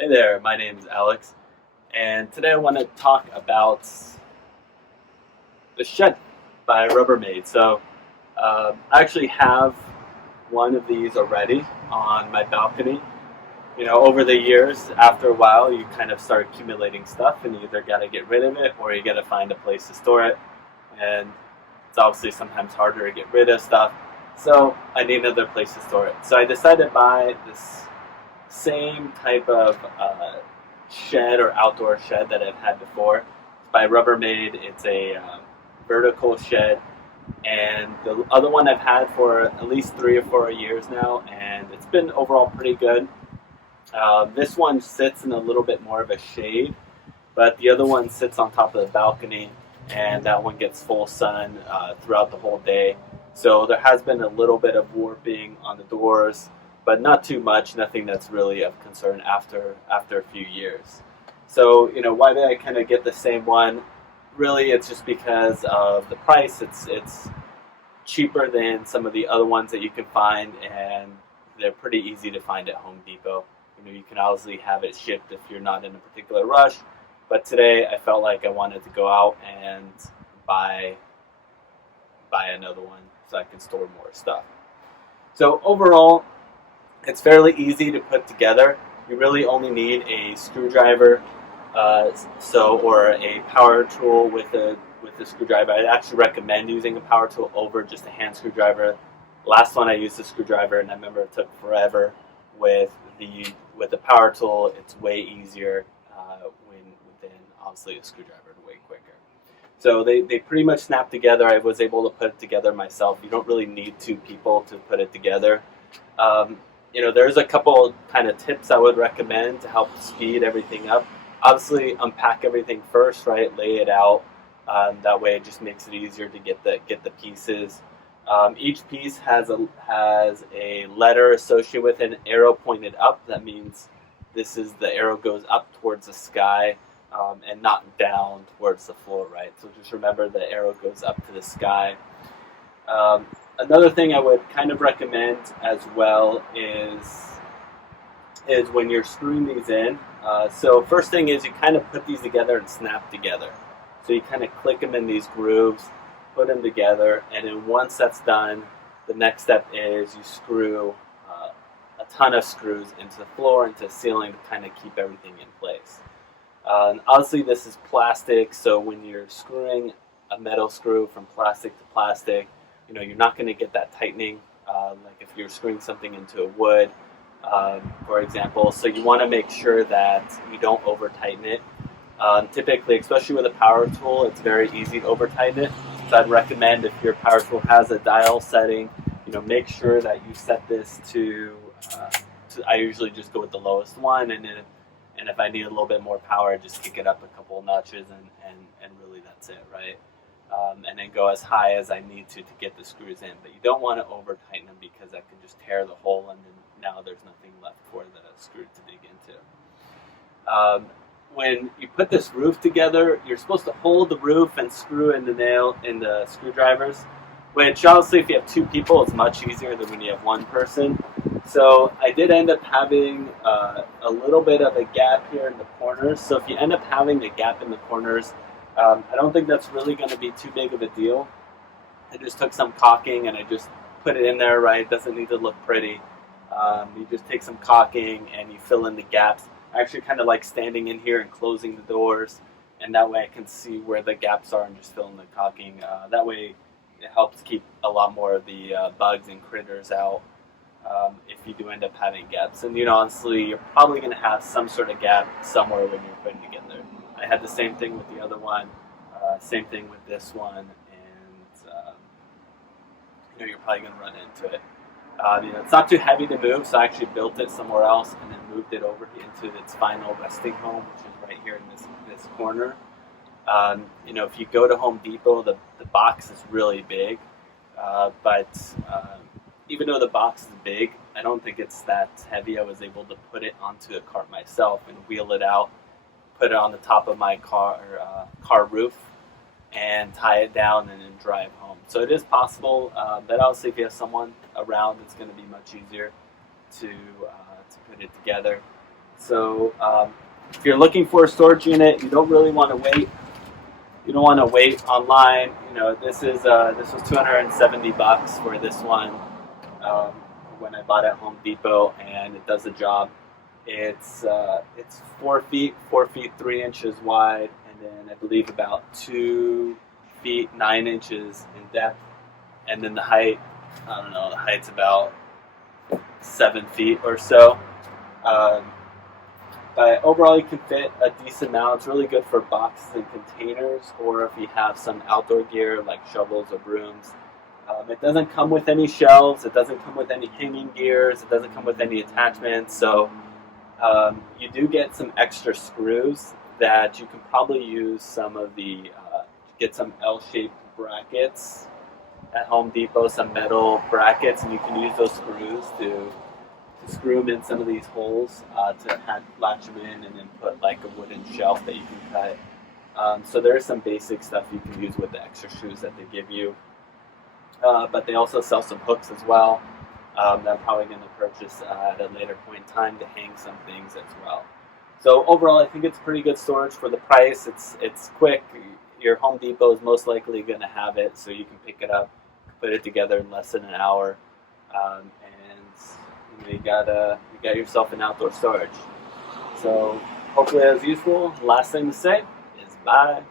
Hey there, my name is Alex, and today I want to talk about the shed by Rubbermaid. I actually have one of these already on my balcony. Over the years, after a while, you kind of start accumulating stuff, and you either got to get rid of it or you got to find a place to store it. And it's obviously sometimes harder to get rid of stuff, so I need another place to store it. So I decided to buy this same type of shed or outdoor shed that I've had before. It's by Rubbermaid. It's a vertical shed, and the other one I've had for at least 3 or 4 years now, and it's been overall pretty good. This one sits in a little bit more of a shade, but the other one sits on top of the balcony, and that one gets full sun throughout the whole day. So there has been a little bit of warping on the doors, but not too much. Nothing that's really of concern after a few years. So why did I kind of get the same one? Really, it's just because of the price. It's cheaper than some of the other ones that you can find, and they're pretty easy to find at Home Depot. You can obviously have it shipped if you're not in a particular rush. But today I felt like I wanted to go out and buy another one so I can store more stuff. So overall, it's fairly easy to put together. You really only need a screwdriver, or a power tool with a screwdriver. I'd actually recommend using a power tool over just a hand screwdriver. Last one I used a screwdriver, and I remember it took forever. With the power tool, it's way easier than obviously a screwdriver, way quicker. So they pretty much snap together. I was able to put it together myself. You don't really need two people to put it together. There's a couple kind of tips I would recommend to help speed everything up. Obviously, unpack everything first, right? Lay it out. That way, it just makes it easier to get the pieces. Each piece has a letter associated with an arrow pointed up. That means the arrow goes up towards the sky and not down towards the floor, right? So just remember the arrow goes up to the sky. Another thing I would kind of recommend as well is when you're screwing these in. So first thing is you kind of put these together and snap together. So you kind of click them in these grooves, put them together, and then once that's done, the next step is you screw a ton of screws into the floor, into the ceiling to kind of keep everything in place. And obviously this is plastic, so when you're screwing a metal screw from plastic to plastic, you're not going to get that tightening like if you're screwing something into a wood, for example. So you want to make sure that you don't over tighten it. Typically, especially with a power tool, it's very easy to over tighten it. So I'd recommend if your power tool has a dial setting, make sure that you set this to I usually just go with the lowest one, and if I need a little bit more power, I just kick it up a couple of notches, and really that's it, right? And then go as high as I need to get the screws in. But you don't want to over tighten them because that can just tear the hole, and then now there's nothing left for the screw to dig into. When you put this roof together, you're supposed to hold the roof and screw in the nail in the screwdrivers, which obviously if you have two people, it's much easier than when you have one person. So I did end up having a little bit of a gap here in the corners. So if you end up having a gap in the corners, I don't think that's really going to be too big of a deal. I just took some caulking and I just put it in there, right? It doesn't need to look pretty. You just take some caulking and you fill in the gaps. I actually kind of like standing in here and closing the doors, and that way I can see where the gaps are and just fill in the caulking. That way it helps keep a lot more of the bugs and critters out if you do end up having gaps. And honestly, you're probably going to have some sort of gap somewhere when you're putting it together. I had the same thing with the other one, same thing with this one, and you're probably going to run into it. It's not too heavy to move, so I actually built it somewhere else and then moved it over into its final resting home, which is right here in this corner. If you go to Home Depot, the box is really big, but even though the box is big, I don't think it's that heavy. I was able to put it onto a cart myself and wheel it out, put it on the top of my car roof, and tie it down and then drive home. So it is possible, but obviously if you have someone around, it's going to be much easier to put it together. So if you're looking for a storage unit, you don't really want to wait. You don't want to wait online. This was $270 for this one um, when I bought it at Home Depot, and it does the job. It's 4 feet, 4 feet 3 inches wide, and then I believe about 2 feet 9 inches in depth, and then the height, I don't know, the height's about 7 feet or so. Um, but overall, you can fit a decent amount. It's really good for boxes and containers, or if you have some outdoor gear like shovels or brooms. It doesn't come with any shelves. It doesn't come with any hanging gears. It doesn't come with any attachments. So you do get some extra screws that you can probably use some of the, get some L-shaped brackets at Home Depot, some metal brackets, and you can use those screws to screw them in some of these holes to latch them in, and then put like a wooden shelf that you can cut. So there's some basic stuff you can use with the extra screws that they give you. But they also sell some hooks as well that I'm probably going to purchase at a later point in time to hang some things as well. So overall, I think it's pretty good storage for the price. It's quick. Your Home Depot is most likely going to have it, so you can pick it up, put it together in less than an hour, and you got yourself an outdoor storage. So hopefully that was useful. Last thing to say is bye.